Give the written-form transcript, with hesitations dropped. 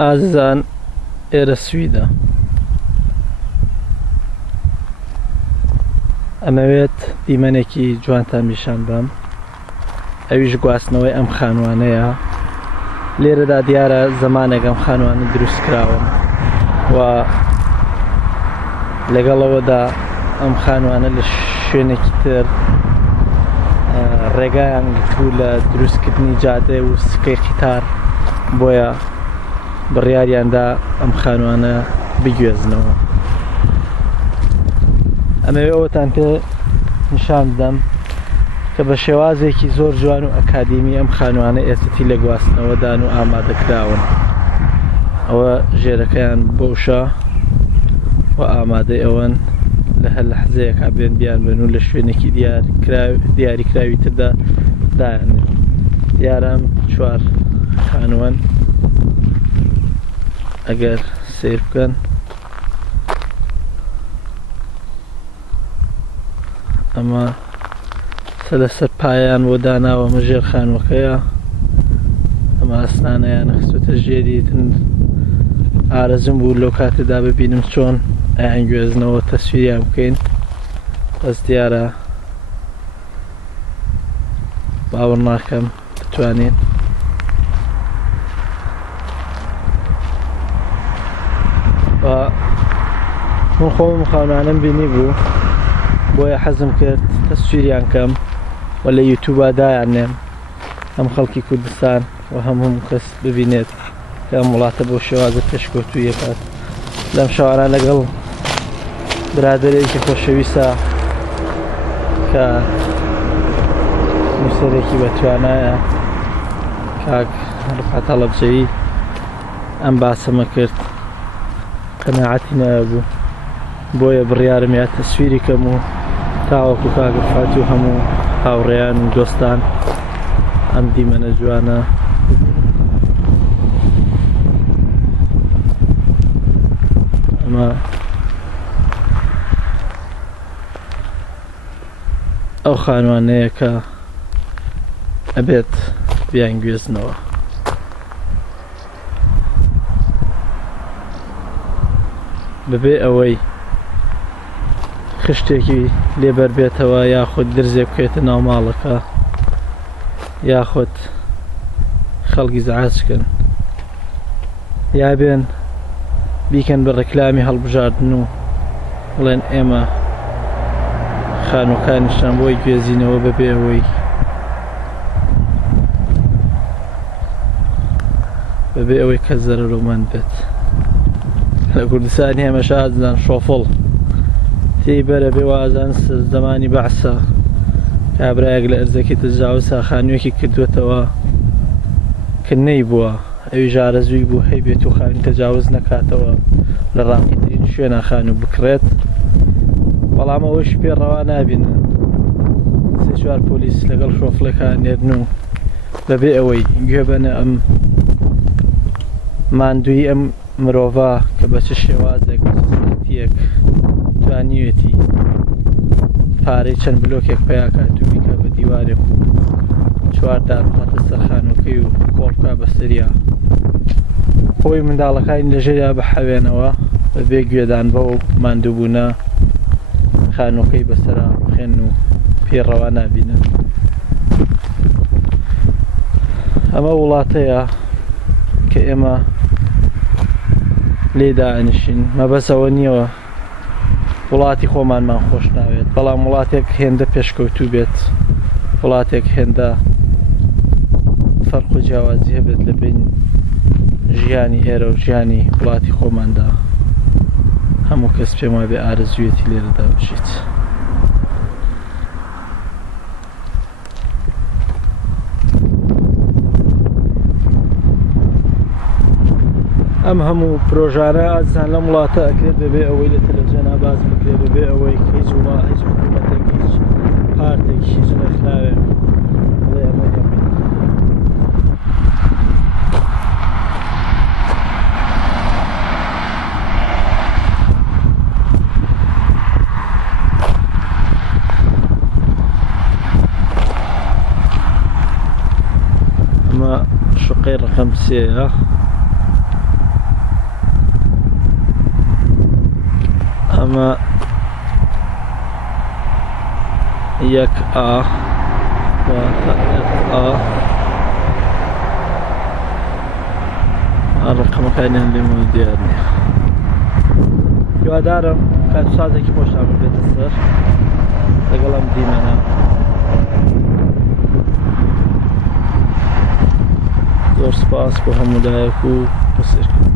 ئازیزان ئێرە سویدە ئەمەوێت دیمەنێکی جوانتان نیشان بەم ئەویش گواستنەوەی ئەم خانوانەیە لێرەدا دیارە زەمانێک ئەم خانوانە دروست کراون و لەگەڵەوەدا ئەم خانوانە لە شوێنێکی تر ڕێگایان گرتبوو لە دروستکردنی جادە و سکەی قیتار بۆیە بڕیاریاندا ئەم خانوانە بگوێزنەوە. ئەمەوێ ئەوەتان پێ نیشان بدەم کە بە شێوازێکی زۆر جوان و ئەکادیمی ئەم خانوانە ئێستەتی لە گواستنەوەدان و ئامادەکراون. ئەوە ژێرەکەیان بۆشە و ئامادەی ئەوەن لە هەر لەحزەیەکا بێن بیان بن و لە شوێنێکی دیاریکراوی تردا دایانێ. دیارە چوار خانوان ئەگەر سیر بکەن ئەمە لەسەر پایان بۆ داناوە مەژێر خانوەکەیە. ئەمە ئەسنانەیان خستوتە ژێری ئارەزم بوو لەو کاتەدا ببینم چۆن ئەیان گوێزنەوە تەسویریان بکەین. بەس دیارە باوەڕ ناکەم بتوانین من خۆم خانوانم بینی بوو بۆیە حەزم کرد تەسویریان کەم و لە یوتیوبا دایانێم ئەم خەڵکی کوردستان و هەموو کەس ببینێت کە ئەم وڵاتە بۆ شێوازە پێشکەوتوو یەکات. لەم شەوانە لەگەڵ برادەرێکی خۆشەویستە کە نووسەرێکی بەتوانایە کاک ڕفعەت هەڵەبجەوی ئەم باسەمە کرد قەناعەتی نەبوو بۆیە بڕیارم یا تەسویری کەم و تاوەکو کاک ڕفعەت و هەموو هاوڕێیان و دۆستان ئەم دیمەنە جوانە ئەمە ئەو خانوانەیە کە ئەبێت بیان گوێزنەوە. بەبێ ئەوەی خشتێکی لێبەر بێتەوە یاخود درزێ بکەێتە ناو ماڵەکە یاخود خەڵکی زەعاجکن یا بێن بیکەن بە ڕێکلامی هەڵبژاردن و بڵێن ئێمە خانووەکانیشان بۆی گوێزینەوە بەبێ ئەوەی کە زەرەرۆمەند بێت. لە کوردستانی هەمەشە ئازان شۆفڵ تێی بەرە بێ وازان زەمانی بەعسە کابراەک لە ئەرزەکەی تجاوزا خانوویەکی کردوێتەوە کە نەی بووە ئەوی ژارەزووی بوو هەی بێت و خانووی تەجاوز نەکاتەوە لە ڕاقیترین شوێنە خانوو بکرێت. بەڵام ئەوەش پێڕەوا نابینن سێ چوار پۆلیس لەگەڵ شۆفڵەکان نێرن و بەبێ ئەوەی گوێبەنە ئەم ماندووی ئەم مرۆڤە کە بە چ شێوازێک بەسەتیەک توانیوێتی پارەی چەند بلۆکێک پێیاکات و بیکە بە دیوارێک و چواردار بخاتە سەر خانووەکەی و کۆڵکا بەسەریا خۆی منداڵەکانی لەژێریا بەحەوێنەوە بەبێ گوێدان بە و ماندووبوونە خانووەکەی بەسەرا بخێن و پێڕەوا نابینن. ئەمە وڵاتەیە کە ئێمە لێدا ئەنشین مەبەسەوە نییەوە وڵاتی خۆمانمان خۆش ناوێت بەڵام وڵاتێک هێندە پێشکەوتوو بێت وڵاتێک هێندە فەرق و جیاوازی هەبێت لە بین ژیانی ئێرە و ژیانی وڵاتی خۆماندا. هەموو کەس پێم وابێ ئارەزوویەتی لێرەدا بژیت. ئەم هەموو پرۆژانە ئازان لەم وڵاتە ئەکرێت بەبێ ئەوەی لە تەلەڤیزیۆنا باز بکرێت بەبێ ئەوەی هیچ حکوومەتێک هیچ پارتێکی هیچ نەخراوێت بڵێ ئەمە ئەمە شوقەی ڕقم 3ە ئەمە یەک ئا ڕقەمەکانیان لێمە دیار نییە. هیوادارم کاتوسازێکی خۆشتان بێتە سەر لەگەڵم دیمەنە. زۆر سپاس بۆ هەموو لایەک و بەسێرکردن.